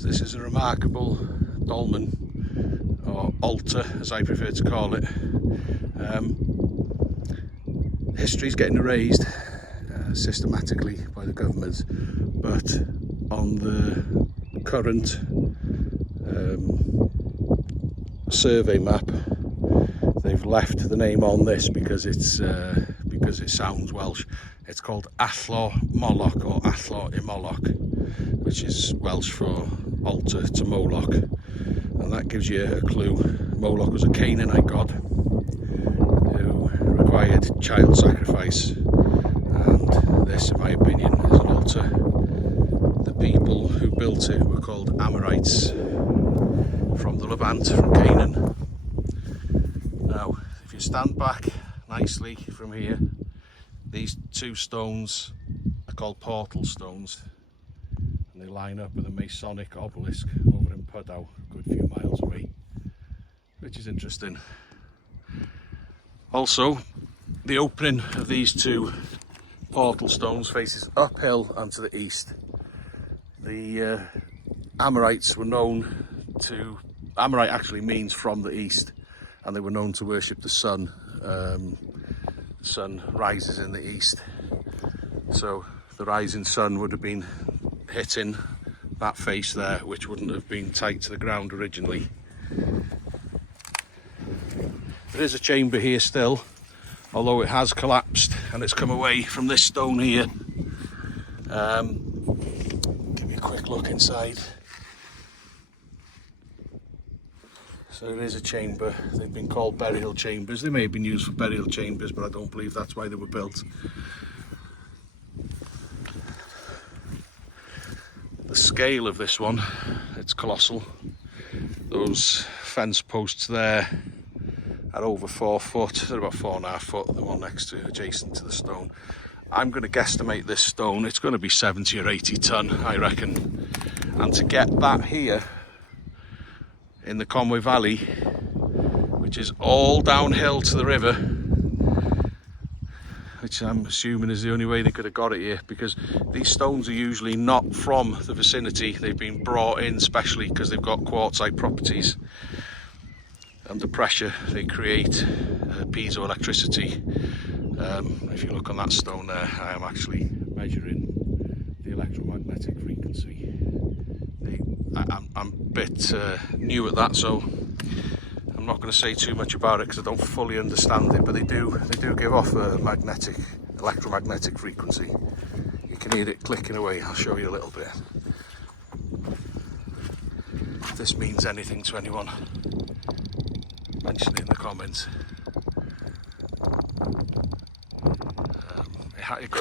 So this is a remarkable dolmen, or altar as I prefer to call it. History's getting erased systematically by the government, but on the current survey map they've left the name on this because it sounds Welsh. It's called Allor Molech, or Allor I Molech, which is Welsh for altar to Moloch, and that gives you a clue. Moloch was a Canaanite god who required child sacrifice, and this, in my opinion, is an altar. The people who built it were called Amorites, from the Levant, from Canaan. Now, if you stand back nicely from here, these two stones are called portal stones, and they line up with a Masonic obelisk over in Puddow, a good few miles away, which is interesting. Also, the opening of these two portal stones faces uphill and to the east. The Amorites were known to, Amorite actually means from the east, and they were known to worship the sun. The sun rises in the east, so the rising sun would have been hitting that face there, which wouldn't have been tight to the ground originally. There is a chamber here still, although it has collapsed and it's come away from this stone here. Give you a quick look inside. So there is a chamber. They've been called burial chambers. They may have been used for burial chambers, but I don't believe that's why they were built. The scale of this one, it's colossal. Those fence posts there are over 4 foot. They're about 4.5 foot, the one next to, adjacent to the stone. I'm going to guesstimate this stone, it's going to be 70 or 80 ton, I reckon. And to get that here in the Conwy Valley, which is all downhill to the river, which I'm assuming is the only way they could have got it here, because these stones are usually not from the vicinity. They've been brought in specially because they've got quartzite properties. Under pressure they create piezoelectricity. If you look on that stone there, I am actually measuring the electromagnetic frequency. I'm a bit new at that, so I'm not going to say too much about it because I don't fully understand it, but they do give off a electromagnetic frequency. You can hear it clicking away. I'll show you a little bit. If this means anything to anyone, mention it in the comments.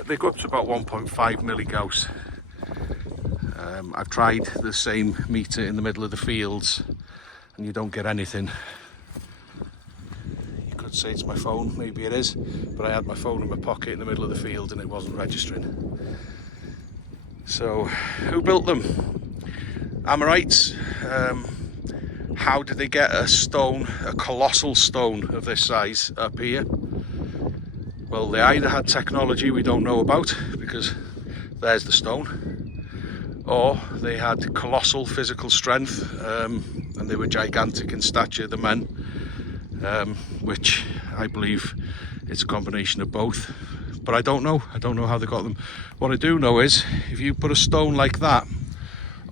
They go up to about 1.5 milligauss. I've tried the same meter in the middle of the fields and you don't get anything. You could say it's my phone, maybe it is, but I had my phone in my pocket in the middle of the field and it wasn't registering. So, who built them? Amorites. How did they get a stone, a colossal stone of this size up here? Well, they either had technology we don't know about, because there's the stone, or they had colossal physical strength, and they were gigantic in stature, the men, which I believe it's a combination of both. But I don't know how they got them. What I do know is, if you put a stone like that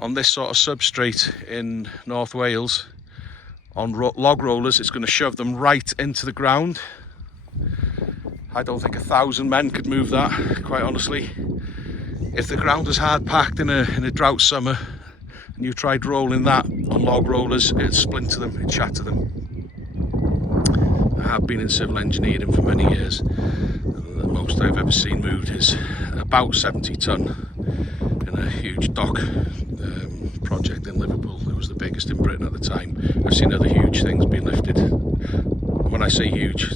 on this sort of substrate in North Wales, on log rollers, it's going to shove them right into the ground. I don't think 1,000 men could move that, quite honestly. If the ground was hard packed in a drought summer and you tried rolling that on log rollers, it'd splinter them, it'd shatter them. I have been in civil engineering for many years. The most I've ever seen moved is about 70 ton in a huge dock project in Liverpool. It was the biggest in Britain at the time. I've seen other huge things being lifted. When I say huge,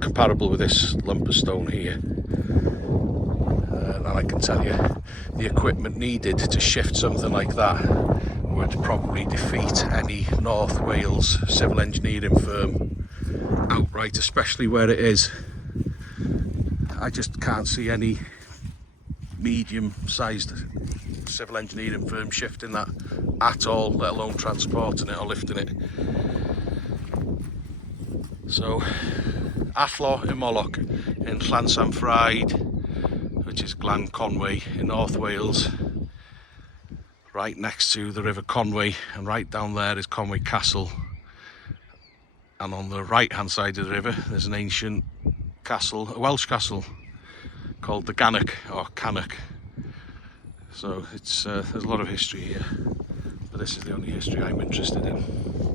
comparable with this lump of stone here. And I can tell you, the equipment needed to shift something like that would probably defeat any North Wales civil engineering firm outright, especially where it is. I just can't see any medium-sized civil engineering firm shifting that at all, let alone transporting it or lifting it. So Athlor in Molech in Llansanfraid, which is Glan Conway in North Wales, right next to the River Conway, and right down there is Conway Castle. And on the right hand side of the river there's an ancient castle, a Welsh castle called the Cannock or Cannock. So it's there's a lot of history here, but this is the only history I'm interested in.